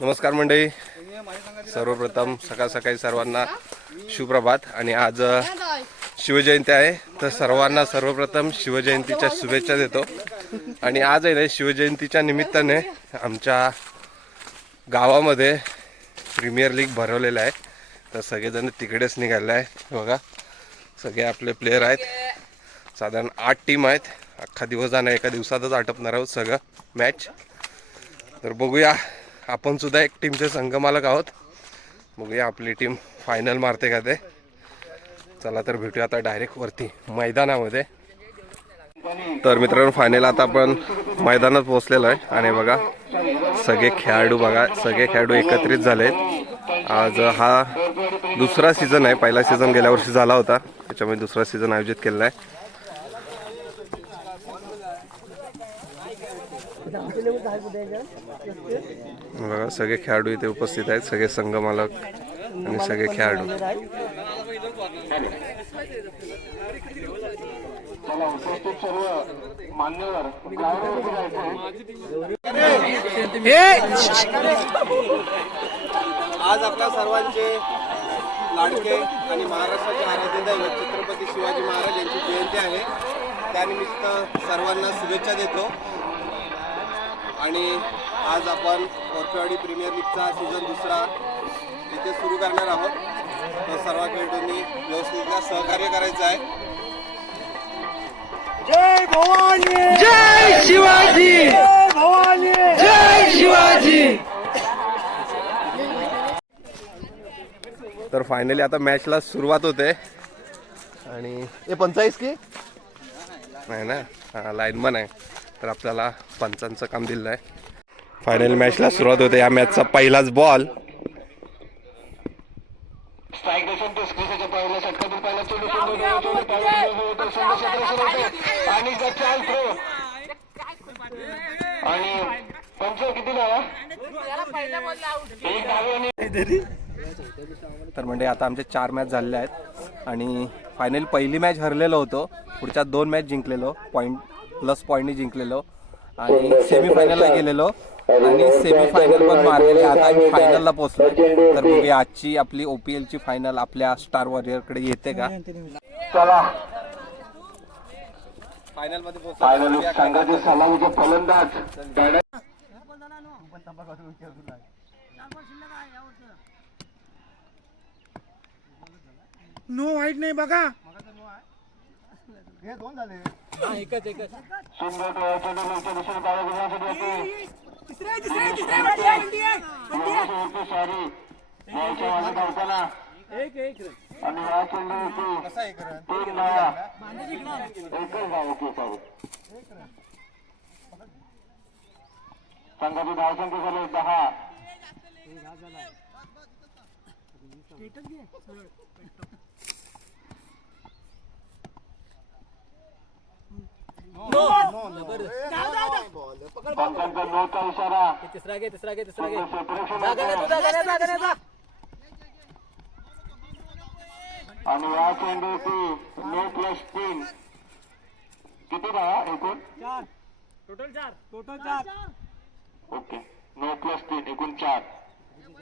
नमस्कार मंडळी. सर्वप्रथम सकाळ सकाळी सर्वांना सुप्रभात आणि आज शिवजयंती आहे. तर सर्वांना सर्वप्रथम शिवजयंतीच्या शुभेच्छा देतो. आणि आज आहे ना शिवजयंतीच्या निमित्ताने आमच्या गावामध्ये प्रीमियर लीग भरवलेलं आहे. तर सगळेजण तिकडेच निघाले आहे बघा सगळे आपले प्लेयर आहेत. साधारण आठ टीम आहेत. अख्खा दिवस जाणार एका दिवसातच आटपणार आहोत सगळं मॅच तर बघूया आपण सुद्धा एक टीमचे संगमालक आहोत. बघूया आपली टीम फायनल मारते का ते. चला तर भेटूया आता डायरेक्ट वरती मैदानामध्ये. तर मित्रांनो फायनल आता आपण मैदानात पोहोचलेलो आहे. आणि बघा सगळे खेळाडू बघा सगळे खेळाडू एकत्रित झाले आज हा दुसरा सीझन आहे. पहिला सीझन गेल्या वर्षी झाला होता. त्याच्यामुळे दुसरा सीझन आयोजित केलेला आहे. बघा सगळे खेळाडू इथे उपस्थित आहेत सगळे संघ मालक आणि सगळे खेळाडू. आज आपल्या सर्वांचे लाडके आणि महाराष्ट्राचे आराध्य दैवत छत्रपती शिवाजी महाराज यांची जयंती आहे. त्यानिमित्त सर्वांना शुभेच्छा देतो. आणि आज आपण कोरपेवाडी प्रीमियर लीगचा सीझन दुसरा इथे सुरू करणार आहोत. तर सर्व खेळाडूंनी व्यवस्थितरित्या सहकार्य करायचं आहे. जय शिवाजी! जय भवानी! जय शिवाजी! तर फायनली आता मॅचला सुरुवात होते. आणि हे पंचाळीस की? नाही ना हा लाईनमन आहे. तर आपल्याला पंचांचं काम दिलं आहे फायनल मॅचला सुरुवात होते या मॅचचा पहिलाच बॉल तर म्हणजे आता आमचे चार मॅच झालेले आहेत. आणि फायनल पहिली मॅच हरलेलो होतो. पुढच्या दोन मॅच जिंकलेलो. पॉईंट प्लस पॉईंटनी जिंकलेलो. आणि सेमीफायनलला गेलेलो. आणि सेमीफायनल पण मारलेली. आता आम्ही फायनलला पोहोचलो तर बघूया आजची आपली ओपीएल ची फायनल आपल्या स्टार वॉरियरकडे येते का? चला. फायनलमध्ये फायनल संघाचे सलामीचे फलंदाज. बॅडर नो वाईट नाही बघा. सुंदर चेंडू मीच्या सॉरी न्यायच्या मागे धावताना आणि या चेंडूवरती तीन धावा एकच धाव संघाची धावसंख्या झाली दहा पंचांचा इशारा तिसरा घे तिसरा घे तिसरा घे आणि या चेंडूची नो. प्लस तीन किती धावा एकूण ओके नो प्लस तीन एकूण चार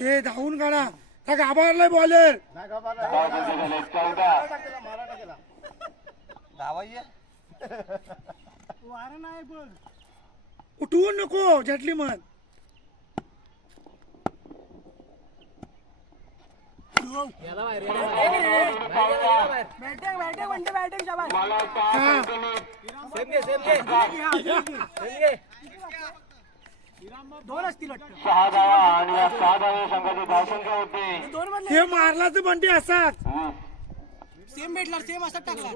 हे धावून काढा त्या घाबरलाय बॉलर दहा चेंडू झाले चौदा उठवून नको झटली मन मला वाटतं. सहा धावा आणि या सहा धावे संघाची धावसंख्या होती. हे मारला तर बंटी असाच. सेम भेटला सेम असाच टाकला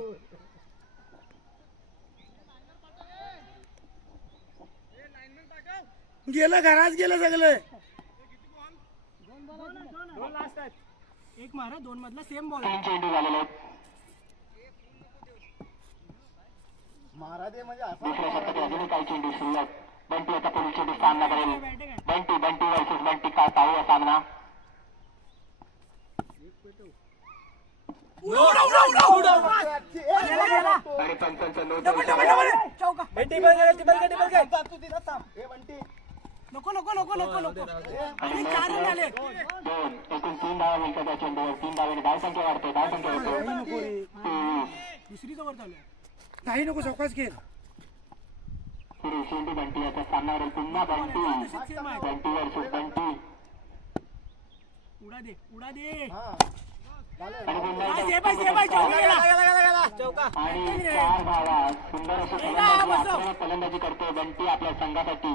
गेलं घरात गेलं सगळं. एक मारा दोन मधला सेम बॉल मारा दे झालेले आहेत दुसऱ्या षटकात अजूनही काही चेंडू शिल्लक बंटी. आता पुढील चेंडू सामना करेल बंटी बंटी वर्सेस बंटी काय पाहू या सामना आणि पंचांचा नोट नको नको नको नको नको. आणि चार रन आले. दोन एकूण तीन धावा मिळतात त्या चेंडूवर तीन धावेने धावसंख्या वाढते धावसंख्या होते दुसरी चालू नाही नको चौकाच सुरू शेंडू बंटी आता सामन्यावर पुन्हा बंटी बंटीवर सुट बंटी उडा दे उडा दे आणि हा, चार धावा सुंदर आक्रमक फलंदाजी करतोय बंटी आपल्या संघासाठी.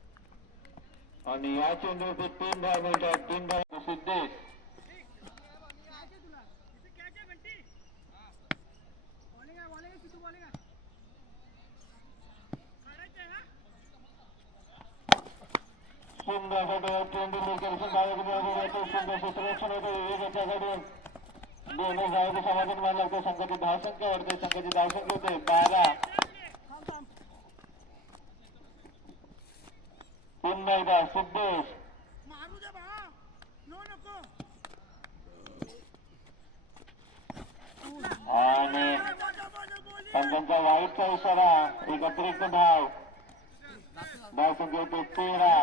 आणि या चेंडूचे तीन धाव मिळतात. तीन धाव सिद्धेश होते दोन्ही धावक समाधान मानला संघाची धावसंख्या वाढते. संघाची धावसंख्या होते. बारा पुन्हा एकदा सिद्धेश मारू दे बा नो नको आणि संघांचा वाईटचा इशारा एक अतिरिक्त धाव धाव संख्या होते तेरा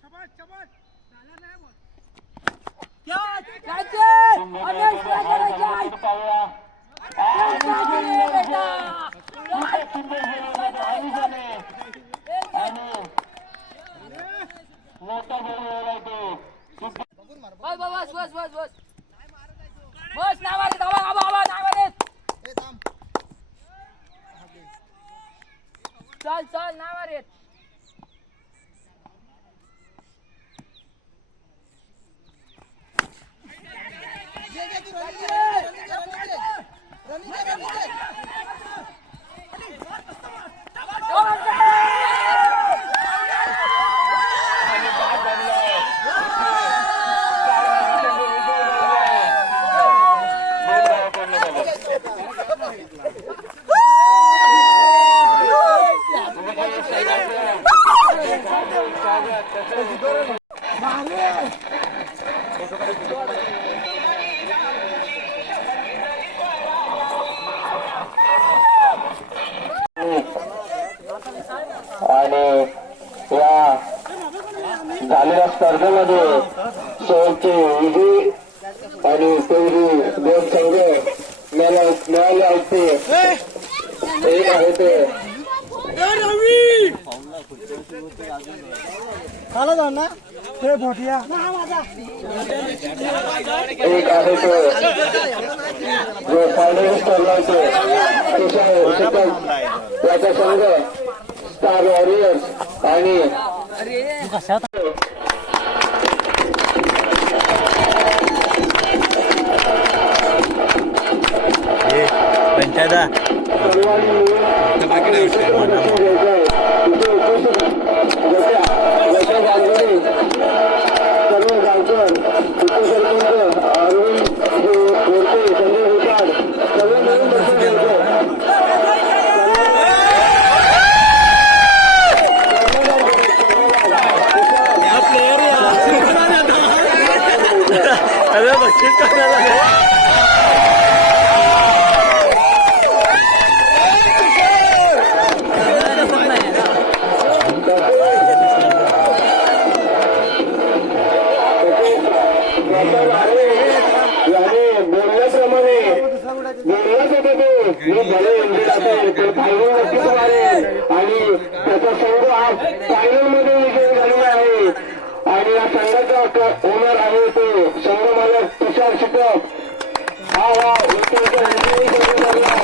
शबाश शबाश झाला नाही बोल सुंदर खेळ पाहूया बस बस बस बस बस. बस नाही मारे धावा आबा आबा नाही मारे चल चल नाही मारे आणि या झालेल्या स्पर्धेमध्ये शेवटचे विजयी आणि पहिली दोन संघ मिळाले मिळाले होते एक आहे ते झाला जाऊ ना हे भोटिया एक आहे तो. जो फायनलिस्ट ठरला होते याचा संघ स्टार वॉरियर्स आणि सर्व आणि त्याचा संघ आज फायनलमध्ये विजय झालेला आहे. आणि या संघाचा ओनर आहे शिकप हा वा उत्तरचा विजयी संघ झाला आहे.